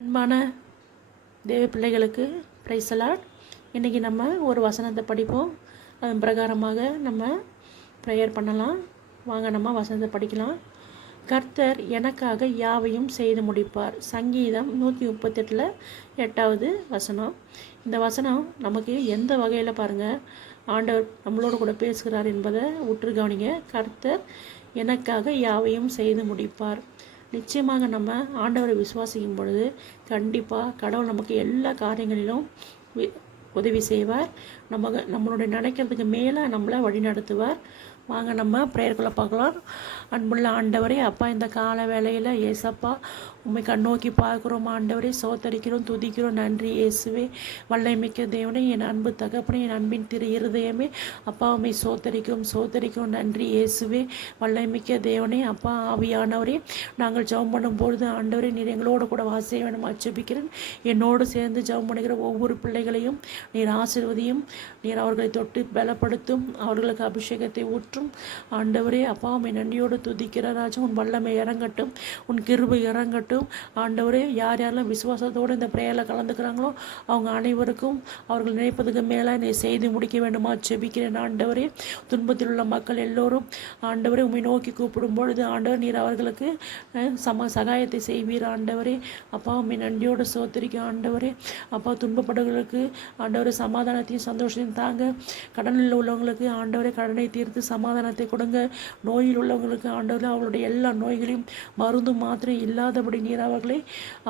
அன்பான தேவ பிள்ளைகளுக்கு பிரைஸ் அலாட். இன்றைக்கி நம்ம ஒரு வசனத்தை படிப்போம். அதன் பிரகாரமாக நம்ம ப்ரேயர் பண்ணலாம். வாங்க நம்ம வசனத்தை படிக்கலாம். கர்த்தர் எனக்காக யாவையும் செய்து முடிப்பார். சங்கீதம் 138 8வது வசனம். இந்த வசனம் நமக்கு எந்த வகையில் பாருங்கள் ஆண்டவர் நம்மளோட கூட பேசுகிறார் என்பதை உற்று கவனிங்க. கர்த்தர் எனக்காக யாவையும் செய்து முடிப்பார். நிச்சயமாக நம்ம ஆண்டவரை விசுவாசிக்கும் பொழுது கண்டிப்பாக கடவுள் நமக்கு எல்லா காரியங்களிலும் உதவி செய்வார். நம்மளுடைய நினைக்கிறதுக்கு மேலே நம்மளை வழி நடத்துவார். வாங்க நம்ம ப்ரேயர்க்குள்ளே பார்க்கலாம். அன்புள்ள ஆண்டவரே, அப்பா, இந்த கால வேளையில் ஏசப்பா உண்மை கண்ணோக்கி பார்க்குறோம். ஆண்டவரே சோத்தரிக்கிறோம், துதிக்கிறோம். நன்றி இயேசுவே. வல்லமைமிக்க தேவனே, என் அன்பு தகப்பனே, என் அன்பின் திரு இருதயமே, அப்பா உண்மை சோத்தரிக்கிறோம். நன்றி இயேசுவே. வல்லமைமிக்க தேவனே, அப்பா ஆவியானவரே, நாங்கள் ஜெபம் பண்ணும்பொழுது ஆண்டவரே நீர் எங்களோடு கூட வாசிய வேணும் ஆட்சேபிக்கிறேன். என்னோடு சேர்ந்து ஜெபம் பண்ணுகிற ஒவ்வொரு பிள்ளைகளையும் நீர் ஆசீர்வதியும். நீர் அவர்களை தொட்டு பலப்படுத்தும். அவர்களுக்கு அபிஷேகத்தை ஊற்றும். ஆண்டவரே அப்பா உம்மை நன்றியோடு துதிக்கிற ராஜா, உன் வல்லமை இறங்கட்டும், உன் கிருபை இறங்கட்டும். ஆண்டவரே, யார் யாரெல்லாம் விசுவாசத்தோடு இந்த பிரேயரில் கலந்துக்கிறாங்களோ அவங்க அனைவருக்கும் அவர்கள் நினைப்பதுக்கு மேலே நீ செய்து முடிக்க வேண்டுமா ஜெபிக்கிறேன். ஆண்டவரே, துன்பத்தில் உள்ள மக்கள் எல்லோரும் ஆண்டவரே உம்மை நோக்கி கூப்பிடும் பொழுது ஆண்டவர் நீர் அவர்களுக்கு சகாயத்தை செய்வீர். ஆண்டவரே அப்பா உம்மை நன்றியோடு சோத்திரிக்க. ஆண்டவரே அப்பா, துன்பப்படுகளுக்கு ஆண்டவரே சமாதானத்தையும் சந்தோஷத்தையும் தாங்க. கடனில் உள்ளவங்களுக்கு ஆண்டவரே கடனை தீர்த்து சமாதானத்தை கொடுங்க. நோயில் உள்ளவங்களுக்கு ஆண்டவரே அவர்களுடைய எல்லா நோய்களையும் மருந்து மாத்திரை இல்லாதபடி நீர் அவர்களை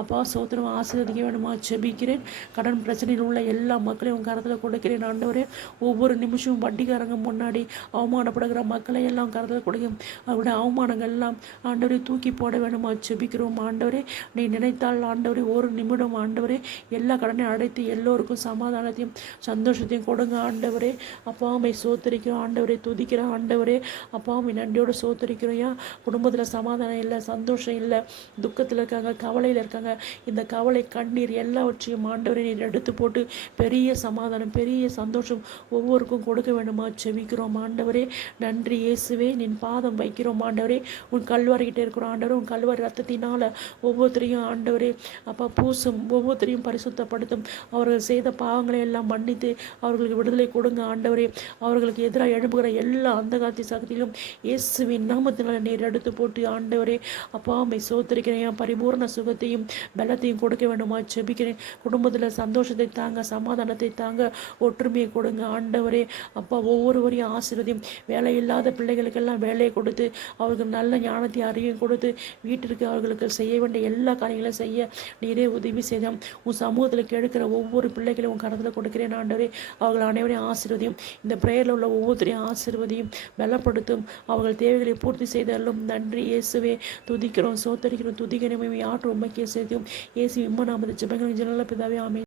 அப்பா சோத்திரம் ஆசீர்வதிக்க வேண்டுமா ஜெபிக்கிறேன். கடன் பிரச்சனையில் உள்ள எல்லா மக்களையும் உங்கள் கரத்தில் கொடுக்கிறேன். ஆண்டவரே, ஒவ்வொரு நிமிஷமும் வட்டிக்காரங்க முன்னாடி அவமானப்படுகிற மக்களை எல்லாம் கரத்தில் கொடுக்கும். அவருடைய அவமானங்கள் எல்லாம் ஆண்டவரை தூக்கி போட வேண்டுமா ஜெபிக்கிறோம். ஆண்டவரே, நீ நினைத்தால் ஆண்டவரே ஒரு நிமிடம் ஆண்டவரே எல்லா கடனையும் அடைத்து எல்லோருக்கும் சமாதானத்தையும் சந்தோஷத்தையும் கொடுங்க. ஆண்டவரே அப்பா உம்மை சோத்தரிக்கிறோம். ஆண்டவரை துதிக்கிறோம். ஆண்டவரே அப்பா உம்மை நன்றியோடு சோத்தரிக்கிறோம். குடும்பத்தில் சமாதானம் இல்லை, சந்தோஷம் இல்லை, துக்கத்தில் இருக்காங்க, கவலையில் இருக்காங்க. இந்த கவலை கண்ணீர் எல்லாவற்றையும் ஆண்டவரை நீர் எடுத்து போட்டு பெரிய சமாதானம் பெரிய சந்தோஷம் ஒவ்வொருக்கும் கொடுக்க வேண்டுமா ஜெபிக்கிறோம். ஆண்டவரே நன்றி இயேசுவே. நின் பாதம் வைக்கிறோம். ஆண்டவரே உன் கல்வாரிக்கிட்டே இருக்கிறோம். ஆண்டவரே உன் கல்வாரி ரத்தத்தினால் ஒவ்வொருத்தரையும் ஆண்டவரே அப்பா பூசும், ஒவ்வொருத்தரையும் பரிசுத்தப்படுத்தும். அவர்கள் செய்த பாவங்களை எல்லாம் மன்னித்து அவர்களுக்கு விடுதலை கொடுங்க. ஆண்டவரே, அவர்களுக்கு எதிராக எழும்புகிற எல்லா அந்தகாத்தி சக்தியிலும் இயேசுவின் நாமத்தினால் நீர் எடுத்து போட்டு ஆண்டவரே அப்பா உம்மை சோத்தரிக்கிறேன். பரிபூர்ண சுகத்தையும் பலத்தையும் கொடுக்க வேண்டுமா ஜெபிக்கிறேன். குடும்பத்தில் சந்தோஷத்தை தாங்க, சமாதானத்தை தாங்க, ஒற்றுமையை கொடுங்க. ஆண்டவரே அப்பா ஒவ்வொருவரையும் ஆசீர்வதியும். வேலை இல்லாத பிள்ளைகளுக்கெல்லாம் வேலையை கொடுத்து அவர்களுக்கு நல்ல ஞானத்தை அறிவையும் கொடுத்து வீட்டிற்கு அவர்களுக்கு செய்ய வேண்டிய எல்லா காரியங்களையும் செய்ய நீரே உதவி செய்தோம். உன் சமூகத்தில் கேட்கிற ஒவ்வொரு பிள்ளைகளையும் உன் கரத்தில் கொடுக்கிறேன். ஆண்டவரே அவர்கள் அனைவரையும் ஆசீர்வதியும். இந்த பிரேயரில் உள்ள ஒவ்வொருத்தரையும் ஆசீர்வதியும், பலப்படுத்தும். அவர்கள் தேவைகளை பூர்த்தி செய்தாலும் நன்றி இயேசுவே. துதிக்கிறோம், சோத்தரிக்கிறோம், துதிக்கிறோம். ஆற்று உண்மைக்கே செய்தோம். இயேசு இம்ம நாமது ஜெபங்கள் ஜெனல பிதாவே, ஆமென்.